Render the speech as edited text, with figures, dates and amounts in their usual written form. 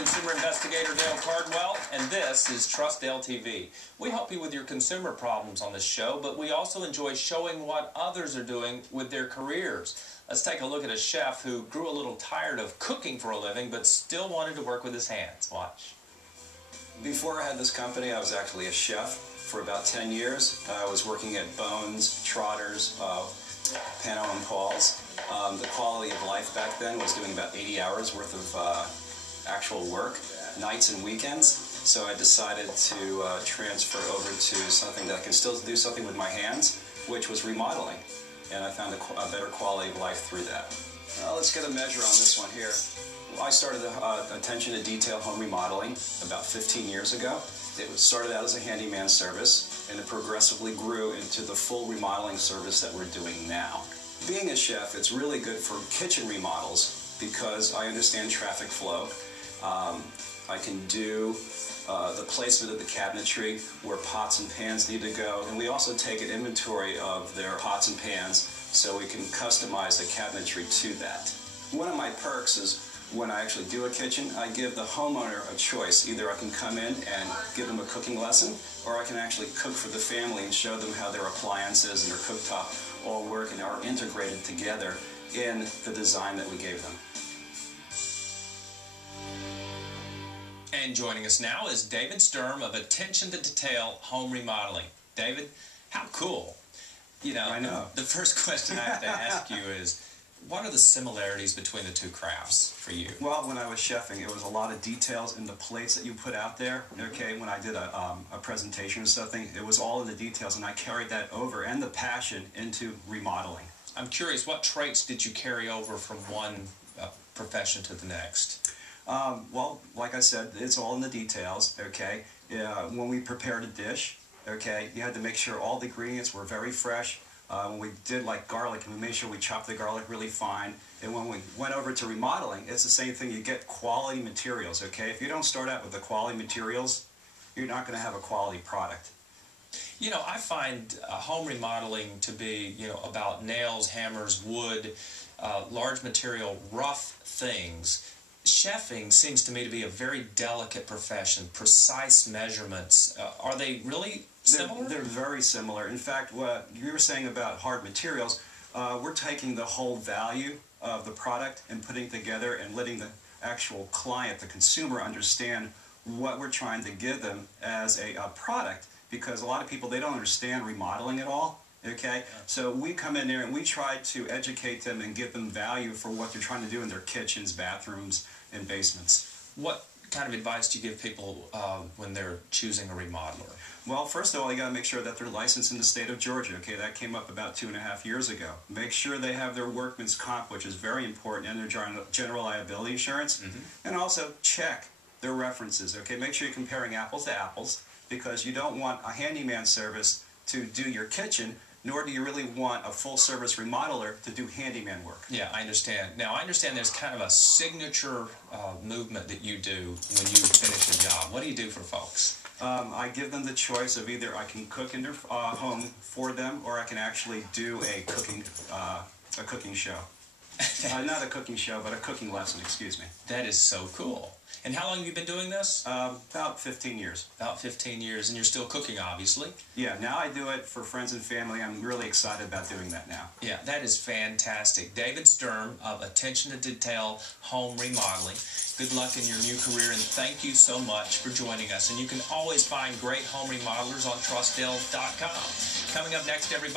consumer investigator Dale Cardwell, and this is Trust Dale TV. We help you with your consumer problems on this show, but we also enjoy showing what others are doing with their careers. Let's take a look at a chef who grew a little tired of cooking for a living, but still wanted to work with his hands. Watch. Before I had this company, I was actually a chef for about 10 years. I was working at Bones, Trotters, Pano and Paul's. The quality of life back then was doing about 80 hours worth of actual work, nights and weekends. So I decided to transfer over to something that I can still do something with my hands, which was remodeling. And I found a better quality of life through that. Let's get a measure on this one here. I started attention to detail home remodeling about 15 years ago. It started out as a handyman service, and it progressively grew into the full remodeling service that we're doing now. Being a chef, it's really good for kitchen remodels because I understand traffic flow. I can do the placement of the cabinetry, where pots and pans need to go, and we also take an inventory of their pots and pans so we can customize the cabinetry to that. One of my perks is when I actually do a kitchen, I give the homeowner a choice. Either I can come in and give them a cooking lesson, or I can actually cook for the family and show them how their appliances and their cooktop all work and are integrated together in the design that we gave them. And joining us now is David Sturm of Attention to Detail Home Remodeling. David, how cool. You know, I know. The first question I have to ask you is, what are the similarities between the two crafts for you? Well, when I was chefing, it was a lot of details in the plates that you put out there. Okay, when I did a presentation or something, it was all in the details, and I carried that over and the passion into remodeling. I'm curious, what traits did you carry over from one profession to the next? Well, like I said, it's all in the details. Okay, when we prepared a dish, okay, you had to make sure all the ingredients were very fresh. When we did like garlic, and we made sure we chopped the garlic really fine. And when we went over to remodeling, it's the same thing. You get quality materials, okay? If you don't start out with the quality materials, you're not going to have a quality product. You know, I find home remodeling to be, about nails, hammers, wood, large material, rough things. Chefing seems to me to be a very delicate profession, precise measurements. Are they really similar? They're very similar. In fact, what you were saying about hard materials, we're taking the whole value of the product and putting it together and letting the actual client, the consumer, understand what we're trying to give them as a product, because a lot of people, they don't understand remodeling at all. Okay, so we come in there and we try to educate them and give them value for what they're trying to do in their kitchens, bathrooms, and basements. What kind of advice do you give people when they're choosing a remodeler? Well, first of all, you got to make sure that they're licensed in the state of Georgia. Okay, that came up about 2.5 years ago. Make sure they have their workman's comp, which is very important, and their general liability insurance. And also check their references. Okay, make sure you're comparing apples to apples, because you don't want a handyman service to do your kitchen, nor do you really want a full-service remodeler to do handyman work. Yeah, I understand. Now, I understand there's kind of a signature movement that you do when you finish a job. What do you do for folks? I give them the choice of either I can cook in their home for them, or I can actually do a cooking show. Not a cooking show, but a cooking lesson, excuse me. That is so cool. And how long have you been doing this? About 15 years. About 15 years, and you're still cooking, obviously. Yeah, now I do it for friends and family. I'm really excited about doing that now. Yeah, that is fantastic. David Sturm of Attention to Detail Home Remodeling. Good luck in your new career, and thank you so much for joining us. And you can always find great home remodelers on TrustDale.com. Coming up next, everybody.